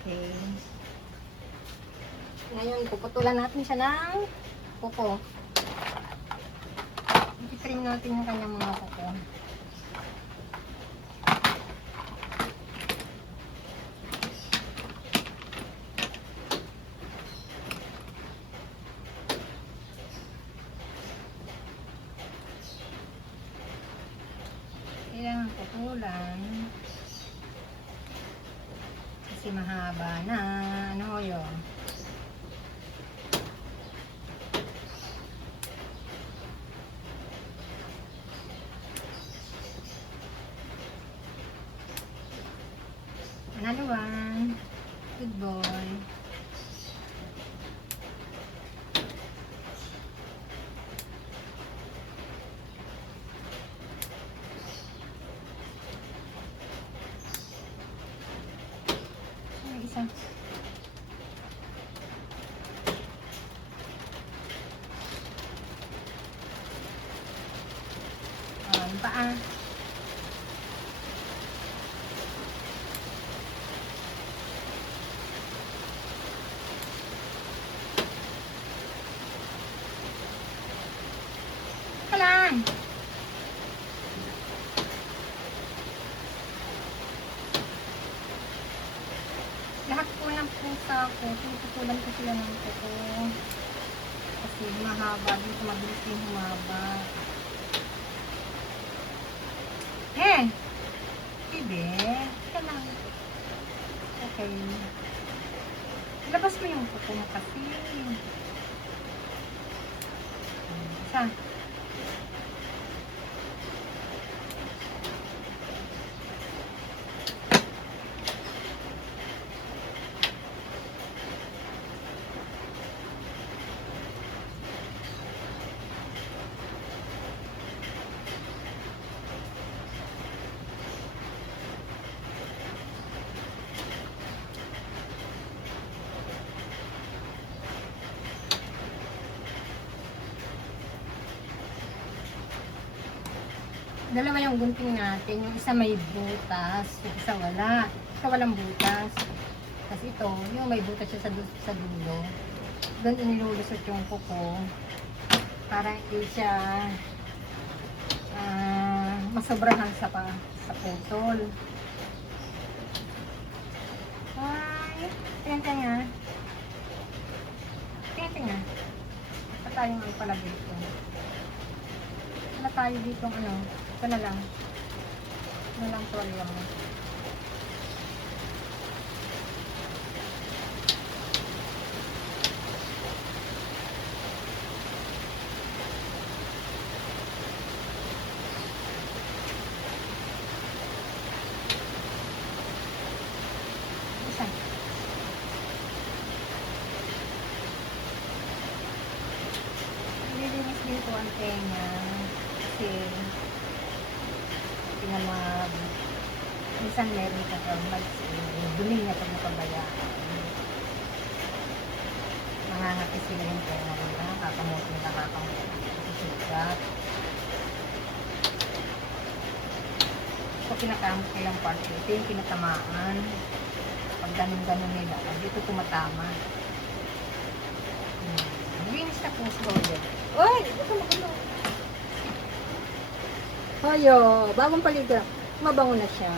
Okay. Ngayon, puputulan natin siya ng kuko. I-trim natin yung kanyang mga kuko. Kailangan putulan kasi mahaba na ano yun. Another one. Good boy. Isa. Oh, yung paa. Ito lang. Lahat po ng pusa ko, tututulan ko sila ng kuko. Kasi mahaba, dito mabilis yung humaba. Bibi, ito lang. Okay. Labas mo yung kuko mo kasi. Isa. Dalawa yung gunting natin. Yung isa may butas, yung isa wala. Isa walang butas. Kasi ito, yung may butas siya sa dulo. Doon inilulusot yung kuko. Para hindi siya masobrahan sa putol. Ay, tingnan. Tingnan. Ito tayong ang palagay ko. Wala tayo dito ano. Ito na lang. Ito na lang tuwalya mo. Isa. Nililinis din ko ang tenga. Kasi minsan meron ka dumi na pag napabayaan. Mangangati sila yung tenga nila, kakamot nila, susugat. So kinakamot nilang part, ito yung kinatamaan. Pag ganun-ganun nila, pag dito tumatama. Linis na po sa ulit. Uy! Ito magulo. Hoyo, bagong paligra. Mabango na siya.